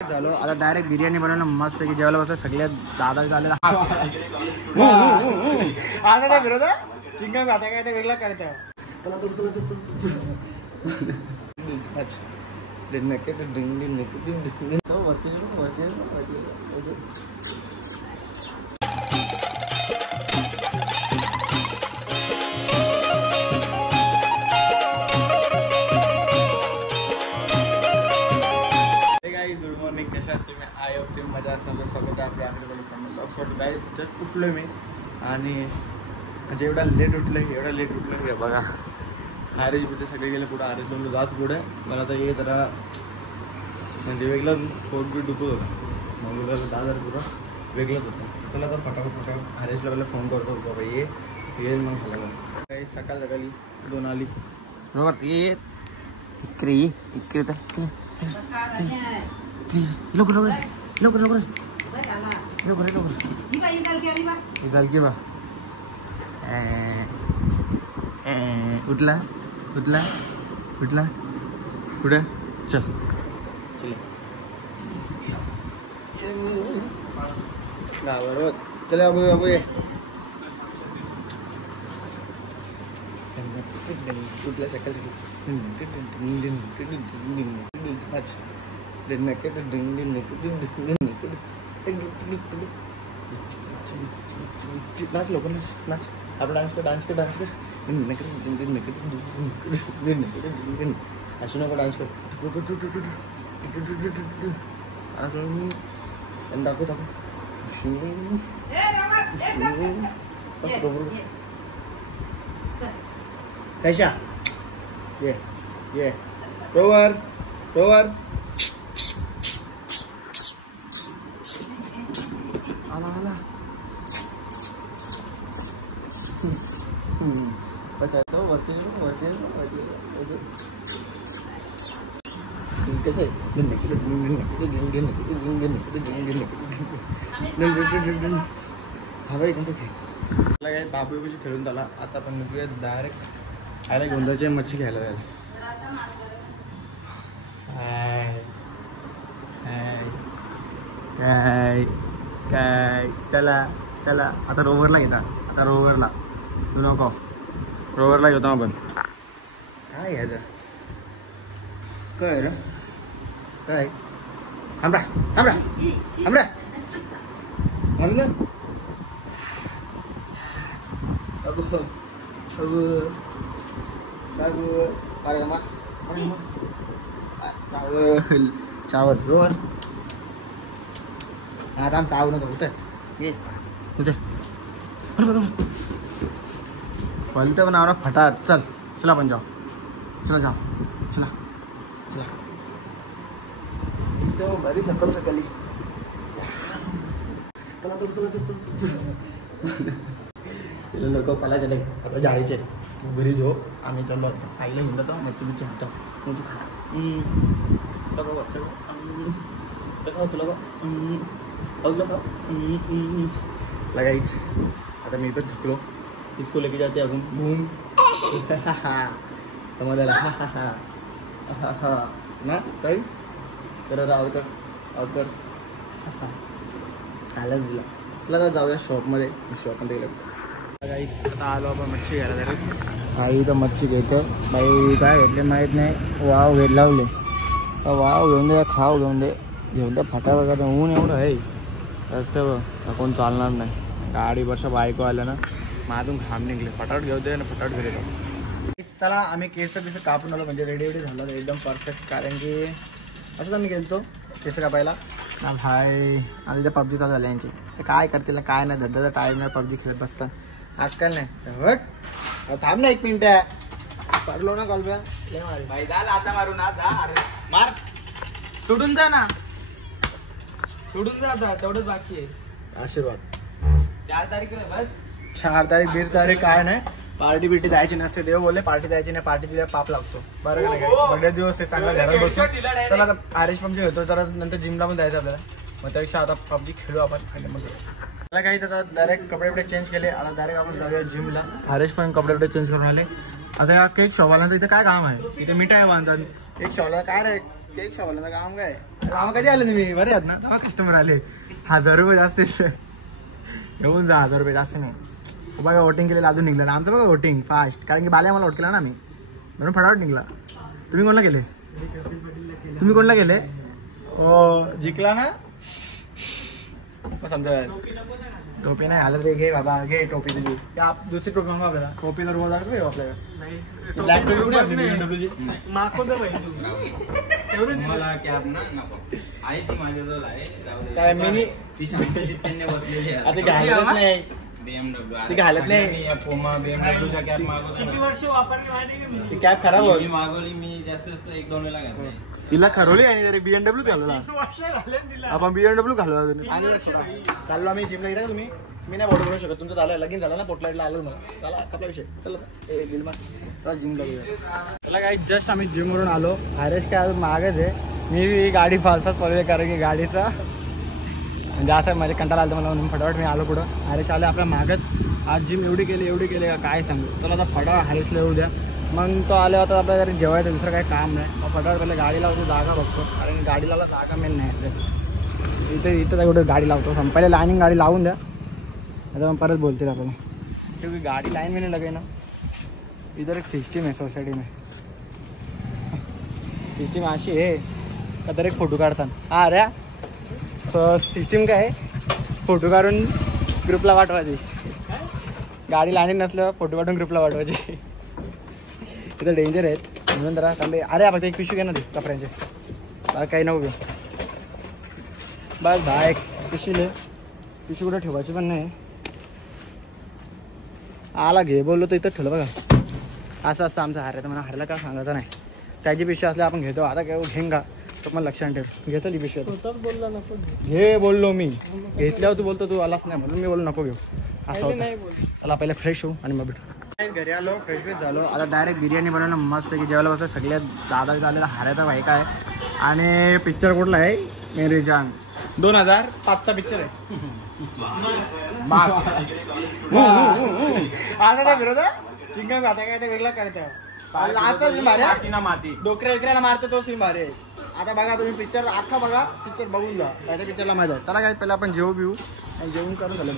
झालो आता डायरेक्ट बिर्याणी बनवणं मस्त की जेवायला बसलं सगळे दादा झाले आता काय फिरवत चिंगम खाता काय ते वेगळं करता गुड मॉर्निंग कशा तुम्ही आय होप तुम्ही मजा असताना सगळं आपल्या आपल्याकडे जस्ट उठलो मी आणि म्हणजे एवढा लेट उठलं बघा हॅरेज बुद्ध सगळे गेले पुढे हॅरेज म्हणून जात पुढे मला तर ये जरा म्हणजे वेगळं पोट बी दुखत होतं मग दादा पुरं वेगळंच होतं तुला तर फटाफट हॅरेजला पहिला फोन करतो बाबा ये मग झालं काही सकाळ सकाळी दोन आली बरोबर ये इकडे तर लवकर बा उठला पुढे चल बरोबर चला बाबू ये कुठल्या सकाळ नाच लोक नाच आपण डान्स कर असं नको डान्स कर दाखव कैशा ये रोवर आला बचातो वरती कसं आहे बाबू कशी खेळून झाला आता पण डायरेक्ट आयला घेऊन जायचे मच्छी घ्यायला जायला काय चला आता रोवरला घेता तू नको रोवरला घेतो आपण काय घ्यायचं काय रे काय थांबरा म्हणलं चावल रोहन आता चावू नका उतर बोलते पण आवरा फटाट चला आपण चला तो बरी सकाळी लोक फला चले आता जायचे तू घरी जो आम्ही चाललो होतो आईला घेऊन जातो मच्छी बिच्छी हातात लगाईच आता मी पण थकलो इसको लेके जाते अजून घूम समजला ना काही तर आवकर आलं दिला तुला तर जाऊया शॉपमध्ये गेलो आता आलो आपण मच्छी घ्यायला डायरेक्ट आई तर मच्छी घेतो बाई काय घेतले माहीत नाही वाव लावले वाव घेऊन दे खाव घेऊन दे फटाफट ऊन एवढं आहे रस्त्यावर कोण चालणार नाही गाडी वर्ष बायको आलं ना माझून घाम निघले फटाफट घेऊ दे ना फटाफट घरी जाऊ चला आम्ही केस कापून आलो म्हणजे रेडी झालं एकदम परफेक्ट कारण की असंच आम्ही गेलतो केस कापायला ना भाई आता इथे पबजी चालू झाली यांची काय करतील काय नाही धंद्याचा टाईम नाही पबजी खेळत बसतात आजकाल नाही हट थांब ना 1 मिनिट पडलो ना कॉल भाई झालं आता मारू ना मार तुडून जा ना आता तेवढंच बाकी आहे आशीर्वाद 4 तारीख बस 4 तारीख 1 तारीख काय नाही पार्टी बिटी द्यायची नसते देव बोलले पार्टी द्यायची नाही पार्टी दिल्या पाप लागतो बरं का नाही बड्डे दिवस चांगला घरात बसून चला आता आरेश पबजी होतो तर नंतर जिमला पण जायचं आपल्याला मग त्यापेक्षा आता पबजी खेळू आपण आणि मग मला काही तर डायरेक्ट कपडे चेंज केले आता डायरेक्ट आपण जाऊया जिमला आरेश पण कपडे चेंज करून आले आता या केक शॉपवाल्यांचं इथे काय काम आहे इथे मिठाई बांधतात केक शॉपला काय रे केक शॉपवाल्यांचं काम काय मामा कधी आले तुम्ही? बरे आहात ना? तेव्हा कस्टमर आले. 1000 रुपये जास्त घेऊन जा. 1000 रुपये जास्त नाही. बघा वोटिंग केलेलं अजून निघलं ना आमचं. बघा वोटिंग फास्ट, कारण की बाल्या मला वोट केला ना मी, म्हणून फटाफट निघला. तुम्ही कोणाला केले? तुम्ही कोणाला केले? जिंकला ना समजा. टोपी नाही आलं रे, घे बाबा घे टोपी तुझी. दुसरी टोपी मागवा आपल्याला. टोपी तर रोज आपल्याला ब्लॅक टोपी कुठे असते BMWची? मला कॅब ना नको आहे ती माझ्याजवळ आहे. काय मिनी त्यांनी बसलेली आहे. आता घालत नाही BMW ती घालत नाही. पोमा BMWच्या कॅब मागवतो. ती कॅब खराब मी मागवली. मी जास्त 1-2 वेळा घातली. तिला खरवली आणि तरी BMW घालवला. आपण BMW घालवला. चाललो आम्ही जिमला. येता का तुम्ही? मी नाही बॉडी बनवू शकत. तुमचं झालं लगीन झालं ना, पोटलाईटला आलो ना. चला आपला विषय. चला जिमला चला काही जस्ट आम्ही जिमवरून आलो. हरेश काय अजून मागच आहे. मी गाडी फालतात पडले, कारण की गाडीचा म्हणजे असं माझे कंटाळा आलं मला, म्हणून फटाफट मी आलो पुढं. हरेश आले आपल्या मागच. आज जिम एवढी केली का काय सांगू. चला आता फटाफट हरेशला येऊ द्या. मग तो आले होता आपल्या जरी जेवायचं, दुसरं काही काम नाही. मग फटाफट पहिले गाडी लावतो, जागा बघतो, कारण गाडी लावला जागा मेन नाही. इथं कुठं गाडी लावतो. पहिले लाईनिंग गाडी लावून द्या, आता मग परत बोलतील आपल्याला. क्योंकि गाड़ी लाइन में नहीं लगे ना. इधर एक सिस्टम है सोसाइटी में. सिस्टम अशी आहे का तर एक फोटो काढतात. हा अरे सिस्टीम काय आहे, फोटो काढून ग्रुपला पाठवायची. गाडी लाईन नसल्यावर फोटो काढून ग्रुपला पाठवायची. इथं डेंजर आहेत म्हणून जरा चालले. अरे आपण एक पिशवी घे ना ते कपड्यांचे. काही नको घेऊ बस. एक पिशवी पिशवी कुठं ठेवायची पण नाही. आला घे बोललो तर इथं ठेवलं बघा. असं असं आमचं हार आहे. तर मला हारला का सांगायचं नाही. त्याची पिशवी असल्या आपण घेतो. आता काय घेईन का तो पण लक्षात ठेव. घेतो ती पिशवी. बोलला नको घे बोललो मी. घेतल्यावर तू बोलतो तू आलाच नाही म्हणून मी बोललो नको घेऊ. असं नाही बोल. चला पहिले फ्रेश होऊ आणि मग भेटू. घरी आलो, फ्रेश झालो. आता डायरेक्ट बिर्याणी बनवणं मस्त की जेवायला बसलं. सगळ्यात दादा झालेला हारायचा बायका आहे. आणि पिक्चर कुठला आहे? मेरी जान 2005चा पिक्चर आहे. आता विरोध चिंगम खाता काय ते वेगळं करतं. माती डोकऱ्या विकऱ्याला मारतो तो सीन भारी आहे. आता बघा तुम्ही पिक्चर अख्खा बघा. पिक्चर बघून जा. त्या पिक्चरला मजा आहे. चला काय पहिला आपण जेवू बिऊ आणि जेवून करून झालं.